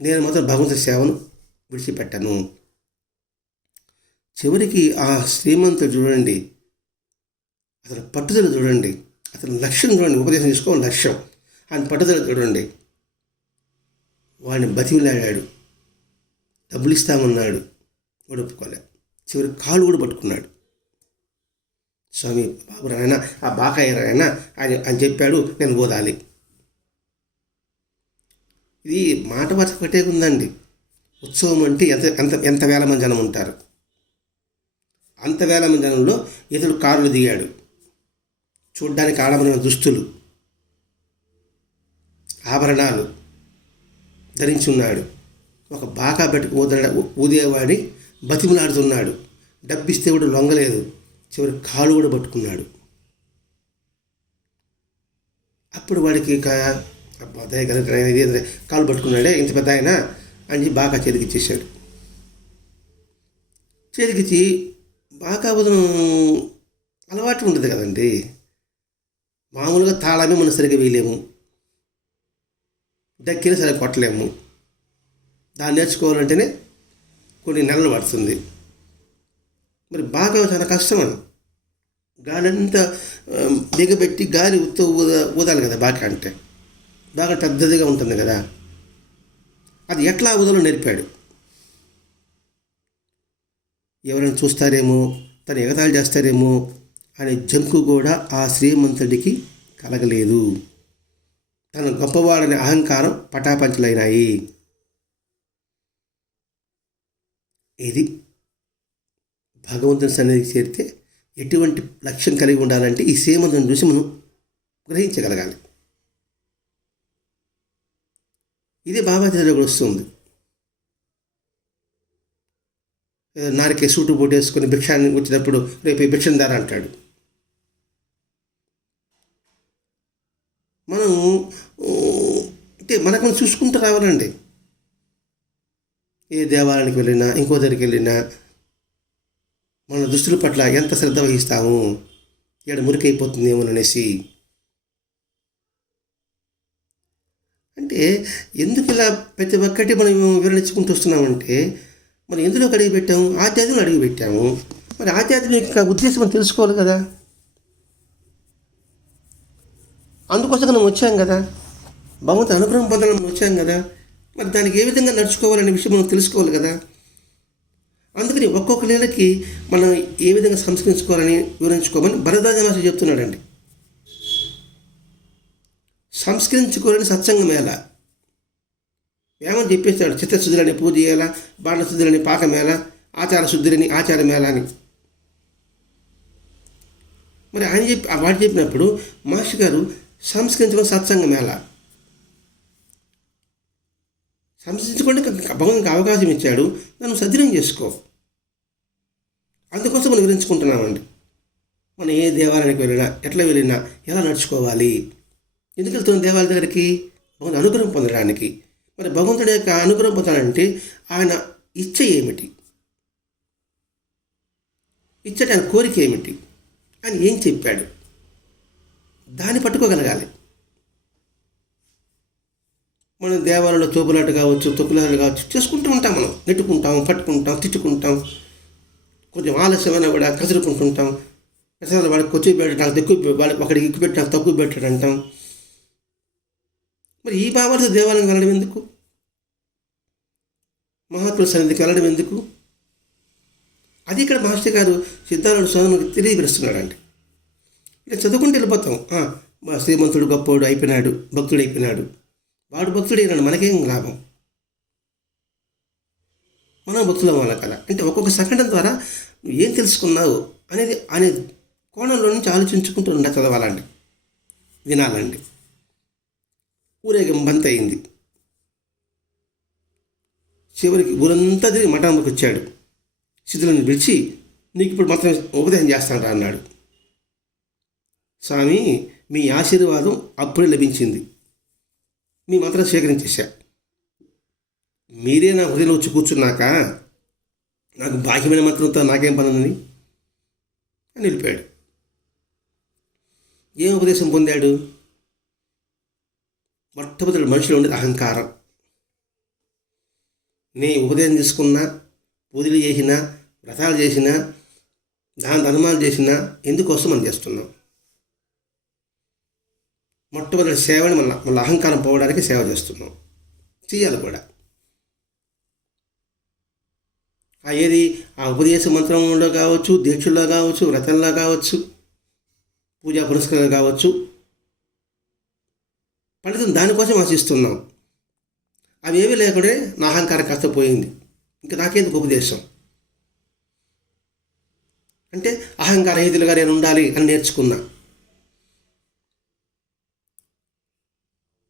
నేను మాత్రం భగవంతుడి సేవను విడిచిపెట్టను. చివరికి ఆ శ్రీమంతుడు చూడండి, అతని పట్టుదల చూడండి, అతని లక్ష్యం చూడండి, ఉపదేశం తీసుకోవాలి లక్ష్యం, ఆయన పట్టుదల చూడండి. వాడిని బతిమిలాడాడు, డబ్బులు ఇస్తామన్నాడు, వాడు ఒప్పుకోలే. చివరికి కాళ్ళు కూడా పట్టుకున్నాడు. స్వామి బాబు రాయన, ఆ బాకాయ రాయన అని చెప్పాడు, నేను ఓదాలి. ఇది మాట వరుస పెట్టే ఉందండి. ఉత్సవం అంటే ఎంత ఎంత ఎంత వేల మంది జనం ఉంటారు. అంత వేల మంది జనంలో ఇతడు కారులు దిగాడు. చూడ్డానికి ఆడమైన దుస్తులు, ఆభరణాలు ధరించి ఉన్నాడు. ఒక బాకా పెట్టుకు ఊదేవాడి బతిమలాడుతున్నాడు. డబ్బిస్తే కూడా లొంగలేదు. చివరి కాలు కూడా పట్టుకున్నాడు. అప్పుడు వాడికి కాలు పట్టుకున్నాడే ఇంత పెద్ద ఆయన అని బాగా చేతికిచ్చేసాడు. చేతికిచ్చి బాగా ఉదయం అలవాటు ఉంటుంది కదండి. మామూలుగా తాళమే మనం సరిగ్గా వేయలేము, దక్కిన సరిగ్గా కొట్టలేము. దాన్ని నేర్చుకోవాలంటేనే కొన్ని నెలలు పడుతుంది. మరి బాగా చాలా కష్టం. అని గాలి అంతా దిగబెట్టి గాలి ఊదాలి కదా. బాగా అంటే బాగా పెద్దదిగా ఉంటుంది కదా. అది ఎట్లా ఊదాలో నేర్పాడు. ఎవరైనా చూస్తారేమో, తను ఎగతాళి చేస్తారేమో అనే జంకు కూడా ఆ శ్రీమంతుడికి కలగలేదు. తను గొప్పవాడనే అహంకారం పటాపంచలైనాయి. ఇది భగవంతుని సన్నిధికి చేరితే ఎటువంటి లక్ష్యం కలిగి ఉండాలంటే ఈ శ్రీమంతుని చూసి మనం గ్రహించగలగాలి. ఇది బాబాజీలో కూడా వస్తుంది. నారికే సూటు బూటు వేసుకొని భిక్షాన్ని వచ్చినప్పుడు రేపు భిక్షం దార అంటాడు. మనం అంటే మనకు మనం చూసుకుంటూ రావాలండి. ఏ దేవాలయానికి వెళ్ళినా, ఇంకో దగ్గరికి వెళ్ళినా మన దుస్తుల పట్ల ఎంత శ్రద్ధ వహిస్తాము. ఇక్కడ మురికైపోతుందేమోననేసి. అంటే ఎందుకు ఇలా ప్రతి ఒక్కటి మనం వివరించుకుంటూ వస్తున్నామంటే, మనం ఎందులో అడిగి పెట్టాము? ఆధ్యాత్మికంలో అడిగి పెట్టాము. మరి ఆధ్యాత్మిక ఉద్దేశం మనం తెలుసుకోవాలి కదా. అందుకోసం మనం వచ్చాం కదా, భగవంతుని అనుగ్రహం పొందడం మనం వచ్చాం కదా. మరి దానికి ఏ విధంగా నడుచుకోవాలనే విషయం మనం తెలుసుకోవాలి కదా. అందుకని ఒక్కొక్క నెలకి మనం ఏ విధంగా సంస్కరించుకోవాలని వివరించుకోమని భరద్వాజ మహర్షి చెప్తున్నాడండి. సంస్కరించుకోవాలని సత్సంగం మేళ ఏమని చెప్పేస్తాడు. చిత్తశుద్ధులని పూజ చేయాలా, బాణశుద్ధులని పాకమేళ, ఆచార శుద్ధులని ఆచార మేళ అని. మరి ఆయన వాడు చెప్పినప్పుడు మహర్షి గారు సంస్కరించుకుని సత్సంగం మేళ సంస్కరించుకోండి. భగవంతునికి అవకాశం ఇచ్చాడు, నన్ను సద్వినియోగం చేసుకో. అందుకోసం మనం వివరించుకుంటున్నామండి. మనం ఏ దేవాలయానికి వెళ్ళినా, ఎట్లా వెళ్ళినా ఎలా నడుచుకోవాలి. ఎందుకు వెళ్తున్నాం దేవాలయం దగ్గరికి? భగవంతుని అనుగ్రహం పొందడానికి. మరి భగవంతుడి యొక్క అనుగ్రహం పొందాలంటే ఆయన ఇచ్చ ఏమిటి, ఇచ్చటి ఆయన కోరిక ఏమిటి, ఆయన ఏం చెప్పాడు, దాన్ని పట్టుకోగలగాలి. మనం దేవాలయంలో తోపులాట కావచ్చు, తొక్కులాటలు కావచ్చు చేసుకుంటూ ఉంటాం. మనం నెట్టుకుంటాం, పట్టుకుంటాం, తిట్టుకుంటాం, కొంచెం ఆలస్యమైనా కూడా కసురుకుంటుంటాం. ప్రసాదాలు వాడికి కొంచెం పెట్టడం ఎక్కువ, వాళ్ళకి ఒకడికి ఎక్కువ పెట్టి నాకు తక్కువ పెట్టాడు అంటాం. మరి ఈ భావాలతో దేవాలయం వెళ్ళడం ఎందుకు? మహాత్ముల సన్నిధికి వెళ్ళడం ఎందుకు? అది ఇక్కడ మాస్టర్ గారు సిద్ధార్థ స్వామికి తెలియపరుస్తున్నాడండి. ఇక చదువుకుంటూ వెళ్ళిపోతాం. మా శ్రీమంతుడు గొప్పవాడు అయిపోయినాడు, భక్తుడు అయిపోయినాడు. వాడు భక్తుడు అయినాడు, మనకేం లాభం? మనం భక్తులం వాళ్ళ కల అంటే ఒక్కొక్క సంఘటన ద్వారా నువ్వు ఏం తెలుసుకున్నావు అనే కోణంలో నుంచి ఆలోచించుకుంటూ చదవాలండి, వినాలండి. ఊరేగింపు బంత్ అయింది. చివరికి ఊరంతా తిరిగి మఠంలోకి వచ్చాడు. శిథులను పిలిచి, నీకు ఇప్పుడు మాత్రం ఉపదేశం చేస్తాను రా అన్నాడు. స్వామి, మీ ఆశీర్వాదం అప్పుడే లభించింది, మీ మంత్రం స్వీకరించేశా. మీరే నా హృదయంలో వచ్చి కూర్చున్నాక నాకు బాహ్యమైన మంత్రంతో నాకేం పని ఉంది అని నిలిపాడు. ఏం ఉపదేశం పొందాడు? మొట్టమొదటి మనిషిలో ఉండేది అహంకారం. నీ ఉపదేశం తీసుకున్నా, పూజలు చేసినా, వ్రతాలు చేసినా, దాన ధర్మాలు చేసినా ఎందుకోసం మనం చేస్తున్నాం? మొట్టమొదటి సేవని మళ్ళీ అహంకారం పోవడానికి సేవ చేస్తున్నాం. చేయాలి కూడా. ఏది ఆ ఉపదేశ మంత్రంలో కావచ్చు, దీక్షల్లో కావచ్చు, వ్రతంలో కావచ్చు, పూజా పురస్కారాలు కావచ్చు, ఫలితం దానికోసం ఆశిస్తున్నాం. అవి ఏమీ లేకుండా నా అహంకారం కాస్త పోయింది, ఇంకా నాకేందుకు ఉపదేశం అంటే అహంకార రహితులుగా నేను ఉండాలి అని నేర్చుకున్నా.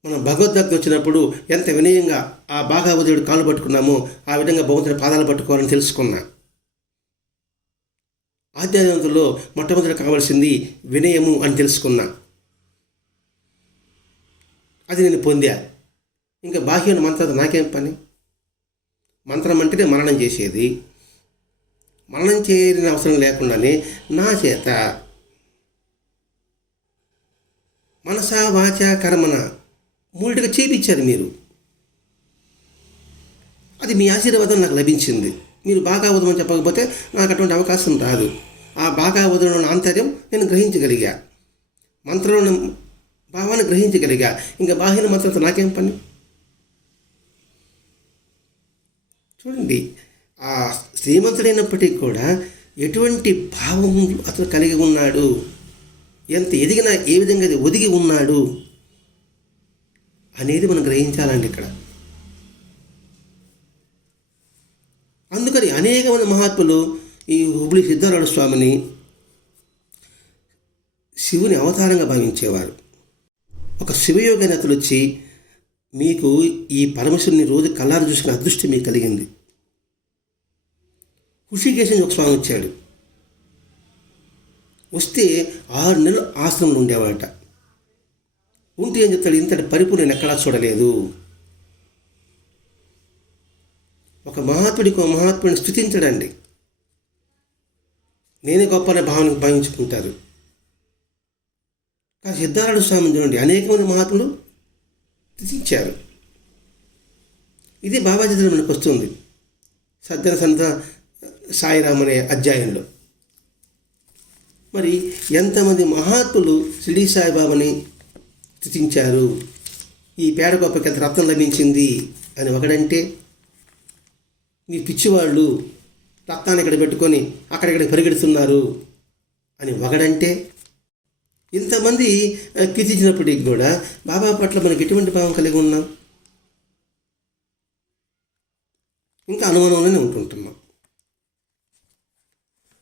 మనం భగవద్గీత వచ్చినప్పుడు ఎంత వినయంగా ఆ భాగవతుడి కాళ్ళు పట్టుకున్నామో ఆ విధంగా భగవంతుడి పాదాలు పట్టుకోవాలని తెలుసుకున్నా. ఆధ్యాత్మికతలో మొట్టమొదటి కావాల్సింది వినయము అని తెలుసుకున్నా. అది నేను పొందా. ఇంకా బాహ్యమైన మంత్రాలతో నాకేం పని? మంత్రం అంటేనే మరణం చేసేది. మరణం చేయని అవసరం లేకుండానే నా చేత మనస వాచ కర్మన మూడిగా చేపించారు మీరు. అది మీ ఆశీర్వాదం నాకు లభించింది. మీరు బాగా వదమని చెప్పకపోతే నాకు అటువంటి అవకాశం రాదు. ఆ బాగా వదలడం ఆంతర్యం నేను గ్రహించగలిగా, మంత్రంలో భావాన్ని గ్రహించగలిగా. ఇంకా బాహ్య మంత్రంతో నాకేం పని? చూడండి, ఆ శ్రీమంతుడైనప్పటికీ కూడా ఎటువంటి భావం అతను కలిగి ఉన్నాడు, ఎంత ఎదిగినా ఏ విధంగా అది ఒదిగి ఉన్నాడు అనేది మనం గ్రహించాలండి ఇక్కడ. అందుకని అనేక మంది మహాత్ములు ఈ హుబ్లీ సిద్ధారూఢ స్వామిని శివుని అవతారంగా భావించేవారు. ఒక శివయోగి అతడు వచ్చి, మీకు ఈ పరమశివుని రోజు కళ్ళారు చూసుకునే అదృష్టం మీకు కలిగింది. హృషికేశం ఒక స్వామి వచ్చాడు. వస్తే 6 నెలలు ఆశ్రమంలో ఉండేవాట. ఉంటే ఏం చెప్తాడు, ఇంతటి పరిపూర్ణ నేను ఎక్కడా చూడలేదు. ఒక మహాత్ముడిని స్తుతించడండి, నేనే గొప్ప భావన భావించుకుంటారు. కానీ సిద్ధారూఢ స్వామిని చూడండి, అనేక మంది మహాత్ములు స్తుతించారు. ఇది బాబాజీ మనకు వస్తుంది సజ్జన సంత సాయిరామ్ అనే అధ్యాయంలో. మరి ఎంతమంది మహాత్ములు షిరిడీ సాయిబాబాని స్తుతించారు. ఈ పేడ గొప్పకి ఎంత రత్నం లభించింది అని ఒకడంటే, మీ పిచ్చివాళ్ళు రత్నాన్ని ఇక్కడ పెట్టుకొని అక్కడిక్కడ పరిగెడుతున్నారు అని ఒకడంటే, ఇంతమంది కీర్తించినప్పటికీ కూడా బాబా పట్ల మనకి ఎటువంటి భావం కలిగి ఉన్నాం? ఇంకా అనుమానంలోనే ఉంటుంటున్నాం.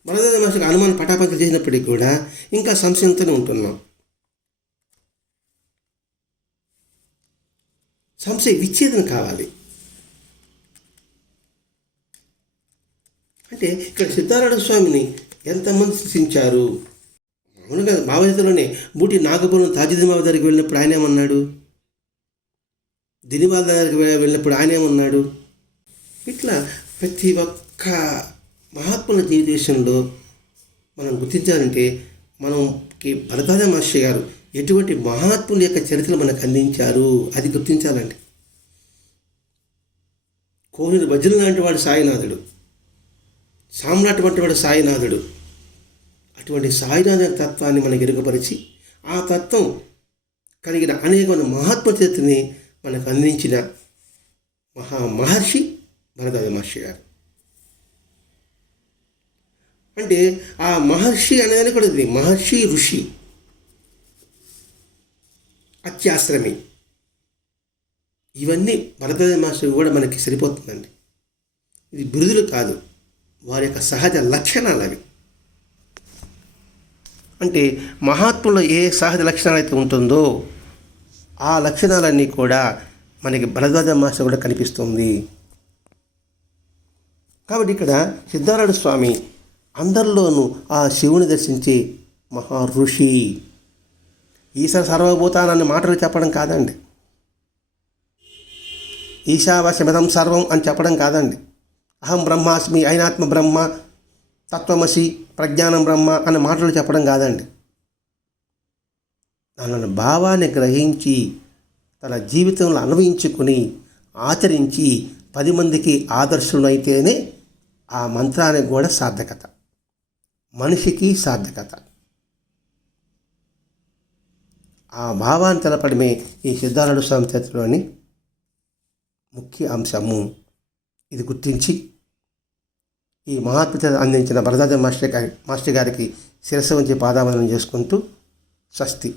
బలదేవ మాస్టర్కి అనుమానం పటాపంచలు చేసినప్పటికీ కూడా ఇంకా సంశయంతోనే ఉంటున్నాం. సంశయ విచ్ఛేదన కావాలి. అంటే ఇక్కడ సిద్ధారూఢ స్వామిని ఎంతమంది స్థుతించారు. మామూలుగా భావజతలోనే బూటి నాగపురం తాజుద్దీన్ దగ్గరికి వెళ్ళినప్పుడు ఆయన ఏమన్నాడు, దినివాల దగ్గరికి వెళ్ళినప్పుడు ఆయన ఏమన్నాడు. ఇట్లా ప్రతి ఒక్క మహాత్ముల జీవిత విషయంలో మనం గుర్తించాలంటే, మనకి భరద్వాజ మాస్టర్ గారు ఎటువంటి మహాత్ముల యొక్క చరిత్రలు మనకు అందించారు అది గుర్తించాలండి. కోనేరు వజ్రం లాంటి వాడు సాయినాథుడు, సామ్రాట్ వంటి వాడు సాయినాథుడు. అటువంటి సాయినాథ తత్వాన్ని మనకు ఎరుగపరిచి, ఆ తత్వం కలిగిన అనేక మహాత్మ చరిత్రని మనకు అందించిన మహర్షి భరద్వాజ మహర్షి గారు. అంటే ఆ మహర్షి అనేది కూడా ఇది మహర్షి, ఋషి, అత్యాశ్రమి, ఇవన్నీ భరద్వాజ మాస్టర్ కూడా మనకి సరిపోతుందండి. ఇది బిరుదులు కాదు, వారి యొక్క సహజ లక్షణాలు అవి. అంటే మహాత్ములో ఏ సహజ లక్షణాలు అయితే ఉంటుందో ఆ లక్షణాలన్నీ కూడా మనకి భరద్వాజ మాస్టర్ కూడా కనిపిస్తుంది. కాబట్టి ఇక్కడ సిద్ధారూఢ స్వామి అందరిలోనూ ఆ శివుని దర్శించే మహా ఋషి. ఈశ్వర సర్వభూతానని మాటలు చెప్పడం కాదండి, ఈశావాస్యమిదం సర్వం అని చెప్పడం కాదండి, అహం బ్రహ్మాస్మి, అయినాత్మ బ్రహ్మ, తత్వమసి, ప్రజ్ఞానం బ్రహ్మ అనే మాటలు చెప్పడం కాదండి. దాని భావాన్ని గ్రహించి తన జీవితంలో అన్వయించుకుని ఆచరించి 10 మందికి ఆదర్శులైతేనే ఆ మంత్రానికి కూడా సార్థకత, మనిషికి సార్థకత. ఆ భావాన్ని తెలపడమే ఈ సిద్ధారూఢ స్వామి చరిత్రలోని ముఖ్య అంశము. ఇది గుర్తించి ఈ మహాత్ముత అందించిన భరద్వాజ మాస్టర్ గారికి శిరస్సు వంచి పాదావందనం చేసుకుంటూ స్వస్తి.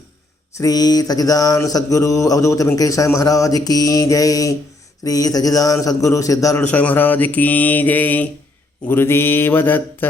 శ్రీ సచ్చిదానంద సద్గురు అవధూత వెంకయ్య స్వామి మహారాజ్ కీ జై. శ్రీ సచ్చిదానంద సద్గురు సిద్ధారూఢ స్వామి మహారాజ్ కీ జై. గురుదేవ దత్త.